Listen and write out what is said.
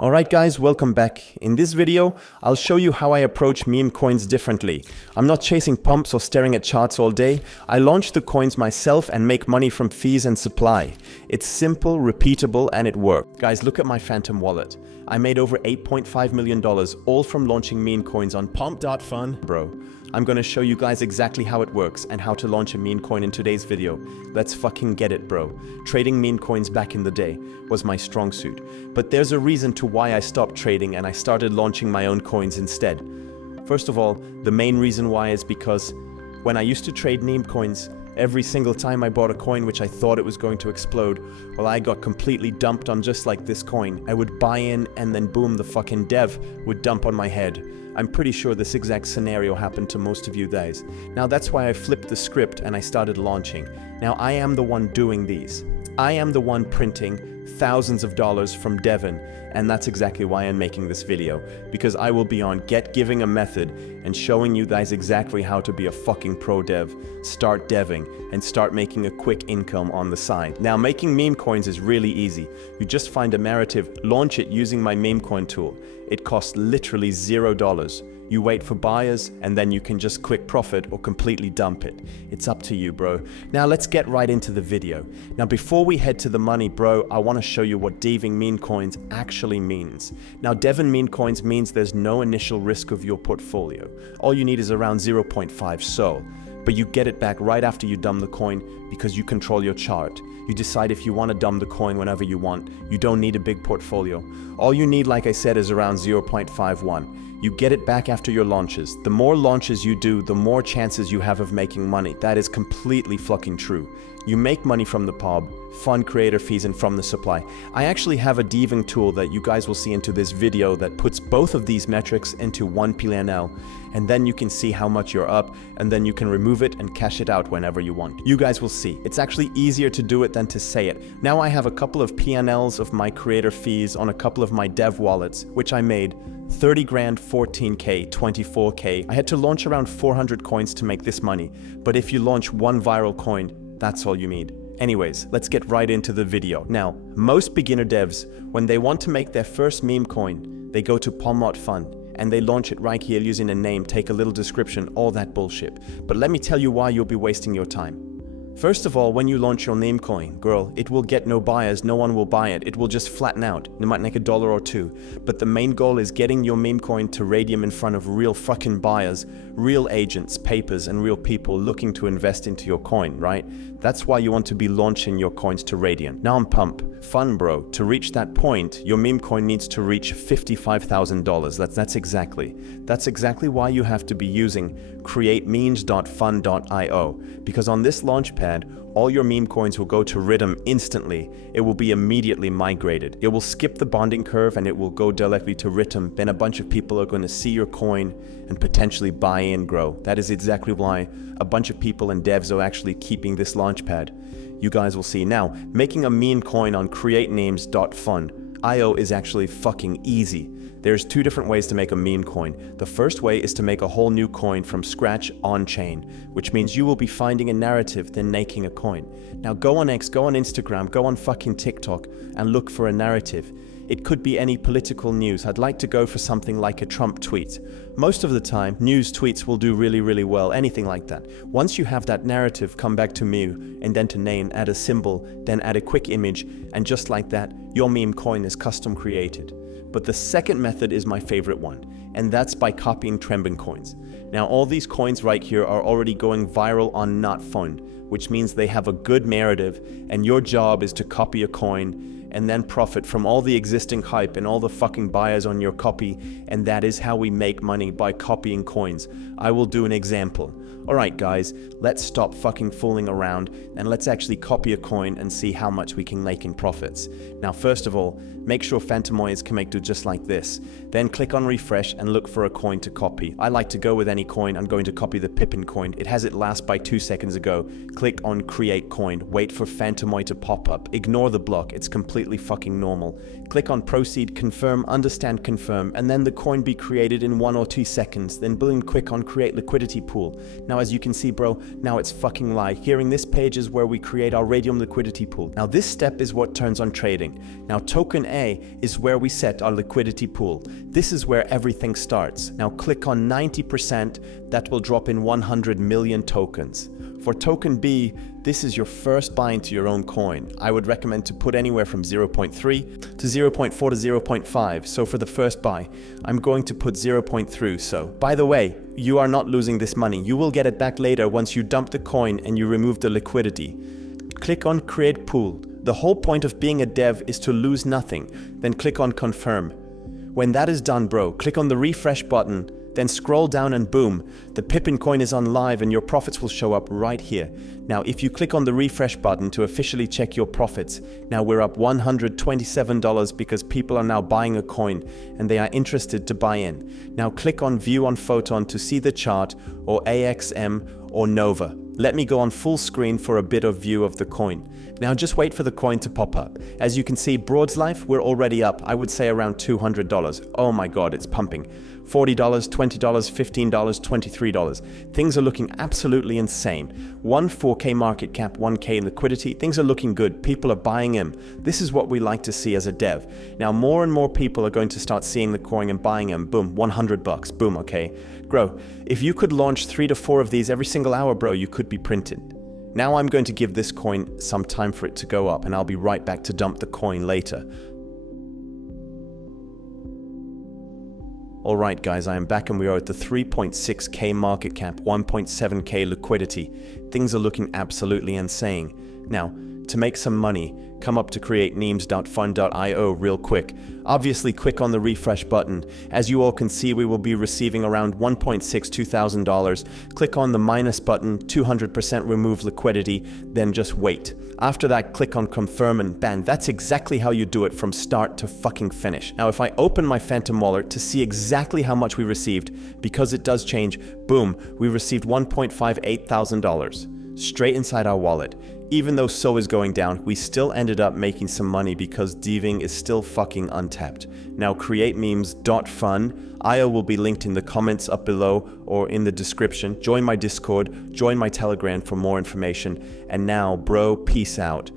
Alright guys, welcome back. In this video, I'll show you how I approach meme coins differently. I'm not chasing pumps or staring at charts all day. I launch the coins myself and make money from fees and supply. It's simple, repeatable, and it works. Guys, look at my Phantom wallet. I made over $8.5 million, all from launching meme coins on Pump.Fun. Bro, I'm gonna show you guys exactly how it works and how to launch a meme coin in today's video. Let's fucking get it, bro. Trading meme coins back in the day was my strong suit. But there's a reason to why I stopped trading and I started launching my own coins instead. First of all, the main reason why is because when I used to trade meme coins, every single time I bought a coin which I thought it was going to explode, well, I got completely dumped on just like this coin. I would buy in and then boom, the fucking dev would dump on my head. I'm pretty sure this exact scenario happened to most of you guys. Now that's why I flipped the script and I started launching. Now I am the one doing these. I am the one printing thousands of dollars from Devon, and that's exactly why I'm making this video, because I will be on giving a method and showing you guys exactly how to be a fucking pro dev, start deving, and start making a quick income on the side. Now making meme coins is really easy. You just find a narrative, launch it using my meme coin tool. It costs literally $0. You wait for buyers and then you can just quick profit or completely dump it. It's up to you, bro. Now let's get right into the video. Now before we head to the money, bro, I want to show you what deving meme coins actually means. Now deving meme coins means there's no initial risk of your portfolio. All you need is around 0.5 SOL. But you get it back right after you dump the coin because you control your chart. You decide if you want to dump the coin whenever you want. You don't need a big portfolio. All you need, like I said, is around 0.51. You get it back after your launches. The more launches you do, the more chances you have of making money. That is completely fucking true. You make money from the POB, fund creator fees, and from the supply. I actually have a deving tool that you guys will see into this video that puts both of these metrics into one P&L, and then you can see how much you're up, and then you can remove it and cash it out whenever you want. You guys will see. It's actually easier to do it than to say it. Now I have a couple of P&Ls of my creator fees on a couple of my dev wallets, which I made 30 grand, 14K, 24K. I had to launch around 400 coins to make this money, but if you launch one viral coin, that's all you need. Anyways, let's get right into the video. Now, most beginner devs, when they want to make their first meme coin, they go to Pump.Fun and they launch it right here using a name, take a little description, all that bullshit. But let me tell you why you'll be wasting your time. First of all, when you launch your meme coin, girl, it will get no buyers, no one will buy it. It will just flatten out. It might make $1 or $2. But the main goal is getting your meme coin to Raydium in front of real fucking buyers, real agents, papers, and real people looking to invest into your coin, right? That's why you want to be launching your coins to Raydium. Now on Pump.Fun, bro, to reach that point, your meme coin needs to reach $55,000. That's exactly why you have to be using creatememes.fun.io, because on this launchpad, all your meme coins will go to Raydium instantly. It will be immediately migrated. It will skip the bonding curve and it will go directly to Raydium. Then a bunch of people are going to see your coin and potentially buy in, grow. That is exactly why a bunch of people and devs are actually keeping this launchpad. You guys will see. Now, making a meme coin on creatememes.fun.io is actually fucking easy. There's two different ways to make a meme coin. The first way is to make a whole new coin from scratch on-chain, which means you will be finding a narrative, then making a coin. Now go on X, go on Instagram, go on fucking TikTok, and look for a narrative. It could be any political news. I'd like to go for something like a Trump tweet. Most of the time, news tweets will do really, really well, anything like that. Once you have that narrative, come back to me, and then to name, add a symbol, then add a quick image, and just like that, your meme coin is custom created. But the second method is my favorite one, and that's by copying trending coins. Now all these coins right here are already going viral on Not.Fun, which means they have a good narrative, and your job is to copy a coin and then profit from all the existing hype and all the fucking buyers on your copy, and that is how we make money, by copying coins. I will do an example. Alright guys, let's stop fucking fooling around and let's actually copy a coin and see how much we can make in profits. Now first of all, make sure Phantomoids can do just like this. Then click on refresh and look for a coin to copy. I like to go with any coin. I'm going to copy the Pippin coin. It has it last by 2 seconds ago. Click on create coin. Wait for Phantomoid to pop up. Ignore the block. It's completely completely fucking normal. Click on proceed, confirm, understand, confirm, and then the coin be created in 1 or 2 seconds. Then boom, click on create liquidity pool. Now as you can see, bro, now it's fucking live. Here in this page is where we create our Raydium liquidity pool. Now this step is what turns on trading. Now token A is where we set our liquidity pool. This is where everything starts. Now click on 90%, that will drop in 100 million tokens. For token B, this is your first buy into your own coin. I would recommend to put anywhere from 0.3 to 0.4 to 0.5. So for the first buy, I'm going to put 0.3. So by the way, you are not losing this money. You will get it back later once you dump the coin and you remove the liquidity. Click on create pool. The whole point of being a dev is to lose nothing. Then click on confirm. When that is done, bro, click on the refresh button. Then scroll down and boom, the Pippin coin is on live and your profits will show up right here. Now, if you click on the refresh button to officially check your profits, now we're up $127 because people are now buying a coin and they are interested to buy in. Now click on view on Photon to see the chart or AXM or Nova. Let me go on full screen for a bit of view of the coin. Now just wait for the coin to pop up. As you can see, Broad's Life, we're already up, I would say around $200. Oh my God, it's pumping. $40, $20, $15, $23. Things are looking absolutely insane. 4K market cap, 1K liquidity. Things are looking good. People are buying in. This is what we like to see as a dev. Now more and more people are going to start seeing the coin and buying them. Boom, $100. Boom, okay. Bro, if you could launch 3 to 4 of these every single hour, bro, you could be printed. Now I'm going to give this coin some time for it to go up and I'll be right back to dump the coin later. Alright guys, I am back and we are at the 3.6k market cap, 1.7k liquidity. Things are looking absolutely insane. Now, to make some money, come up to creatememes.fun.io real quick. Obviously click on the refresh button. As you all can see, we will be receiving around $1,620. Click on the minus button, 200% remove liquidity, then just wait. After that, click on confirm and bang. That's exactly how you do it from start to fucking finish. Now, if I open my Phantom wallet to see exactly how much we received, because it does change, boom, we received $1.58 thousand straight inside our wallet. Even though SO is going down, we still ended up making some money because DVing is still fucking untapped. Now creatememes.fun, IO will be linked in the comments up below or in the description. Join my Discord, join my Telegram for more information. And now, bro, peace out.